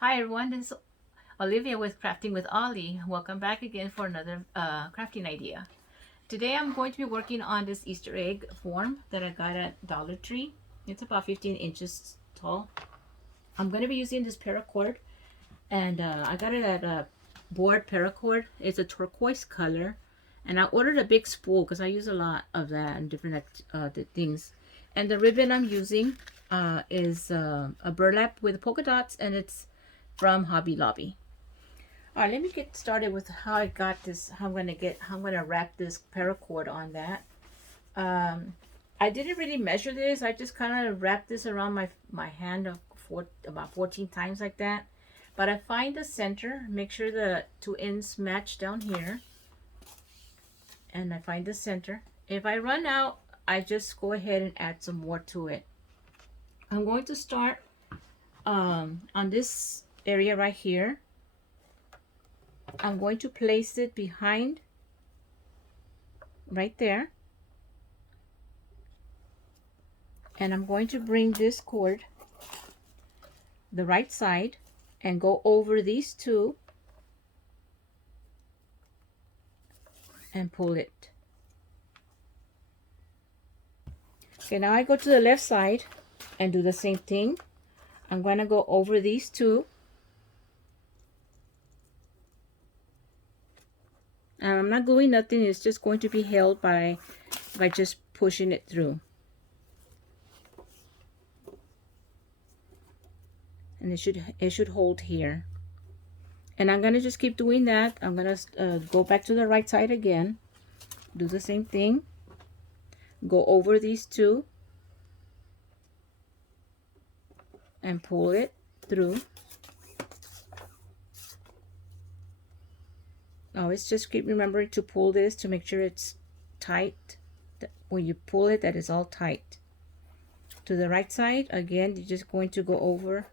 Hi everyone, this is Olivia with Crafting with Ollie. Welcome back again for another crafting idea. Today I'm going to be working on this Easter egg form that I got at Dollar Tree. It's about 15 inches tall. I'm going to be using this paracord, and I got it at Bored Paracord. It's a turquoise color, and I ordered a big spool because I use a lot of that and different things. And the ribbon I'm using is a burlap with polka dots, and it's from Hobby Lobby. All right, let me get started with how I got this. How I'm gonna wrap this paracord on that. Um, I didn't really measure this. I just kind of wrapped this around my hand about 14 times like that. But I find the center. Make sure the two ends match down here, and I find the center. If I run out, I just go ahead and add some more to it. I'm going to start on this area right here. I'm going to place it behind right there, and I'm going to bring this cord the right side and go over these two and pull it. Okay, now I go to the left side and do the same thing. I'm going to go over these two, and I'm not gluing nothing. It's just going to be held by just pushing it through. And it should hold here. And I'm gonna just keep doing that. I'm gonna go back to the right side again, do the same thing, go over these two and pull it through. Always just keep remembering to pull this to make sure it's tight. When you pull it, that is all tight. To the right side again, you're just going to go over.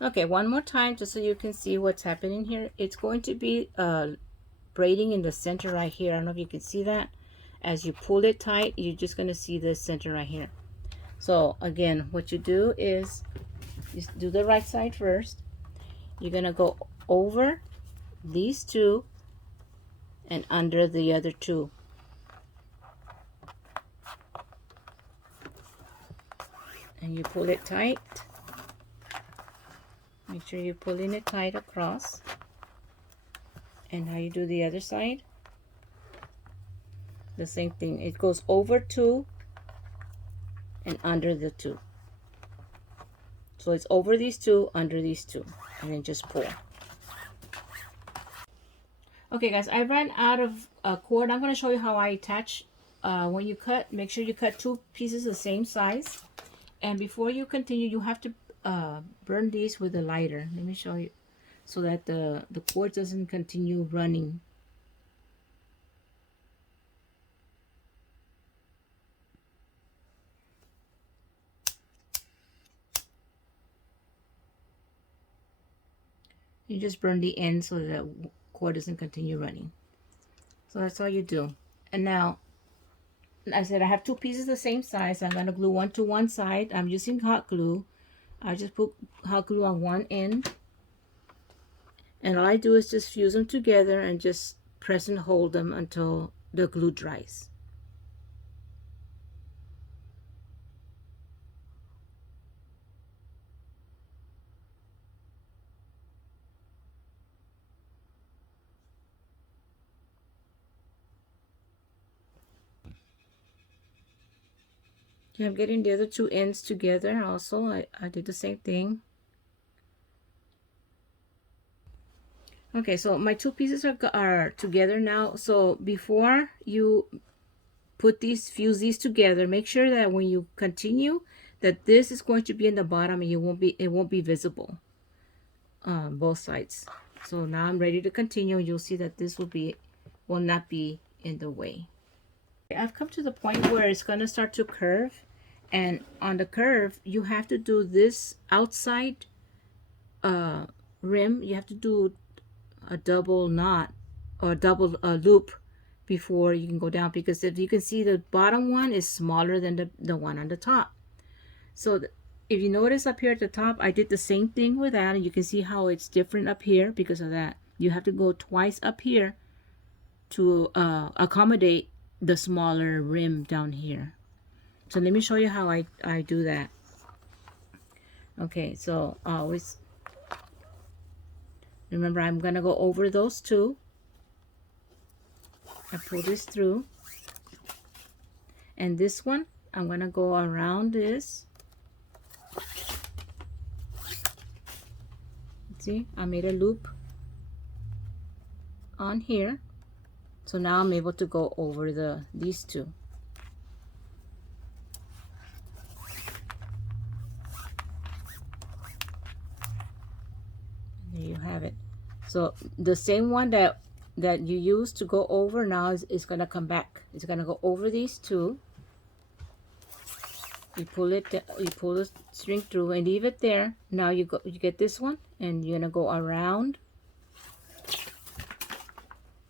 Okay, one more time just so you can see what's happening here. It's going to be braiding in the center right here. I don't know if you can see that. As you pull it tight, you're just going to see the center right here. So again, what you do is you do the right side first. You're going to go over these two and under the other two. And you pull it tight. Make sure you're pulling it tight across. And how you do the other side, the same thing. It goes over two and under the two. So it's over these two, under these two, and then just pull. Okay guys, I ran out of cord. I'm going to show you how I attach. When you cut, make sure you cut two pieces the same size. And before you continue, you have to burn these with a lighter. Let me show you, so that the cord doesn't continue running. You just burn the end so that the cord doesn't continue running. So that's all you do. And now, I said I have two pieces the same size. I'm going to glue one to one side. I'm using hot glue. I just put hot glue on one end. And all I do is just fuse them together and just press and hold them until the glue dries. Okay, I'm getting the other two ends together also. I did the same thing. Okay, so my two pieces are together now. So before you fuse these together, make sure that when you continue, that this is going to be in the bottom and it won't be visible on both sides. So now I'm ready to continue. You'll see that this will not be in the way. I've come to the point where it's going to start to curve, and on the curve you have to do this outside rim. You have to do a double knot or double loop before you can go down, because if you can see, the bottom one is smaller than the one on the top. So if you notice up here at the top, I did the same thing with that, and you can see how it's different up here because of that. You have to go twice up here to accommodate the smaller rim down here. So let me show you how I do that. Okay, so always remember, I'm gonna go over those two. I pull this through, and this one I'm gonna go around this. See, I made a loop on here, so now I'm able to go over these two. There you have it. So the same one that you used to go over now is gonna come back. It's gonna go over these two. You pull the string through and leave it there. Now you get this one, and you're gonna go around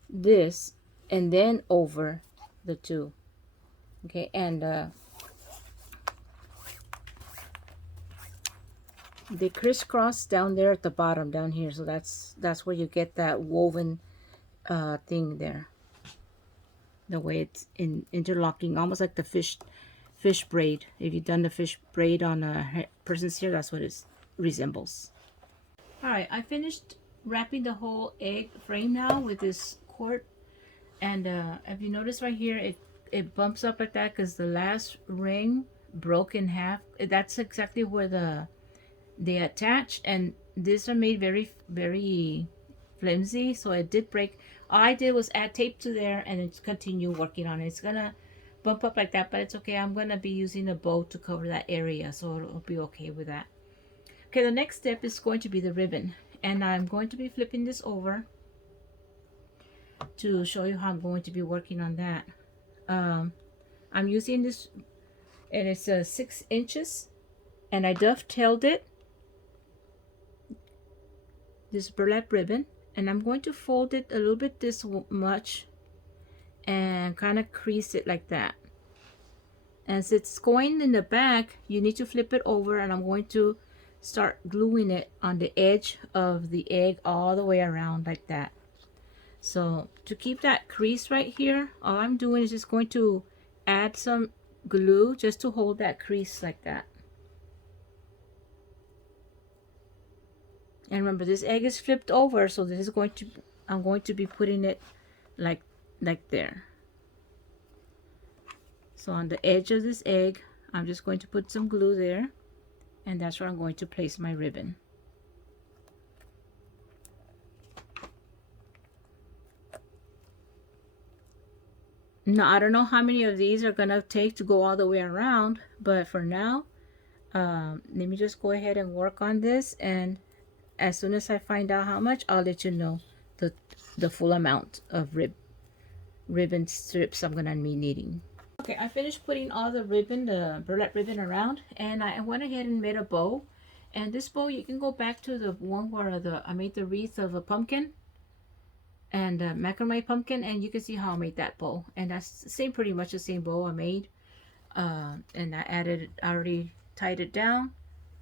this and then over the two. Okay, and they crisscross down there at the bottom down here, so that's where you get that woven thing there, the way it's interlocking, almost like the fish braid. If you've done the fish braid on a person's hair, that's what it resembles. All right, I finished wrapping the whole egg frame now with this cord, and if you notice right here, it bumps up like that because the last ring broke in half. That's exactly where they attach, and these are made very, very flimsy, so it did break. All I did was add tape to there and then continue working on it. It's gonna bump up like that, but it's okay. I'm gonna be using a bow to cover that area, so it'll be okay with that. Okay, the next step is going to be the ribbon, and I'm going to be flipping this over to show you how I'm going to be working on that. I'm using this, and it's 6 inches, and I dovetailed it, this burlap ribbon, and I'm going to fold it a little bit this much and kind of crease it like that. As it's going in the back, you need to flip it over, and I'm going to start gluing it on the edge of the egg all the way around like that. So to keep that crease right here, all I'm doing is just going to add some glue just to hold that crease like that. And remember, this egg is flipped over, so this is going to, I'm going to be putting it like there. So on the edge of this egg, I'm just going to put some glue there, and that's where I'm going to place my ribbon. Now, I don't know how many of these are gonna take to go all the way around, but for now, let me just go ahead and work on this, and as soon as I find out how much, I'll let you know the full amount of ribbon strips I'm gonna be needing. Okay, I finished putting all the ribbon, the burlap ribbon around, and I went ahead and made a bow. And this bow, you can go back to the one where I made the wreath of a pumpkin and a macrame pumpkin, and you can see how I made that bow. And that's the same, pretty much the same bow I made. And I already tied it down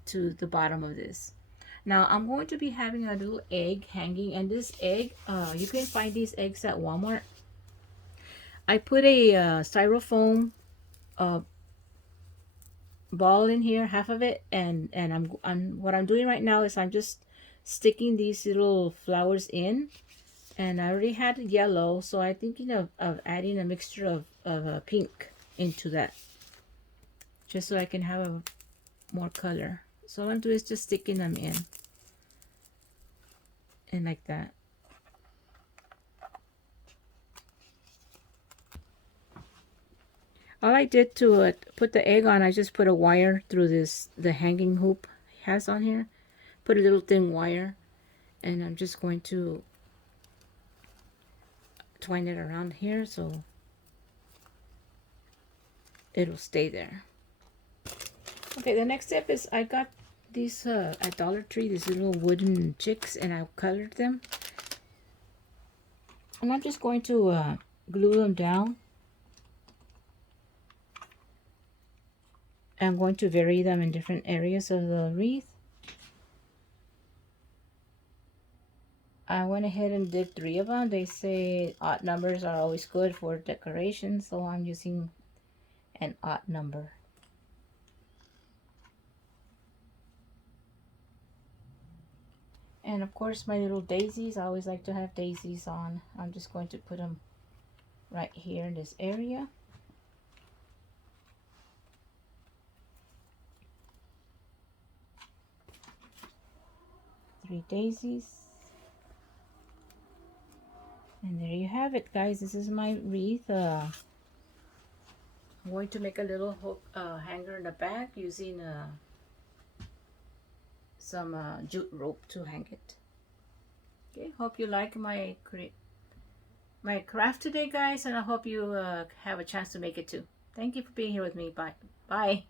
to the bottom of this. Now I'm going to be having a little egg hanging, and this egg, you can find these eggs at Walmart. I put a styrofoam ball in here, half of it, and what I'm doing right now is I'm just sticking these little flowers in, and I already had yellow, so I'm thinking of adding a mixture of pink into that, just so I can have a more color. So all I'm doing is just sticking them in, and like that. All I did to put the egg on, I just put a wire through the hanging hoop it has on here. Put a little thin wire, and I'm just going to twine it around here so it'll stay there. Okay, the next step is I got these at Dollar Tree, these little wooden chicks, and I colored them. And I'm just going to glue them down I'm going to vary them in different areas of the wreath. I went ahead and did 3 of them. They say odd numbers are always good for decoration, so I'm using an odd number. And of course my little daisies, I always like to have daisies on. I'm just going to put them right here in this area. Three daisies. And there you have it, guys. This is my wreath. I'm going to make a little hook hanger in the back using some jute rope to hang it. Okay, hope you like my craft today, guys, and I hope you have a chance to make it too. Thank you for being here with me. Bye. Bye.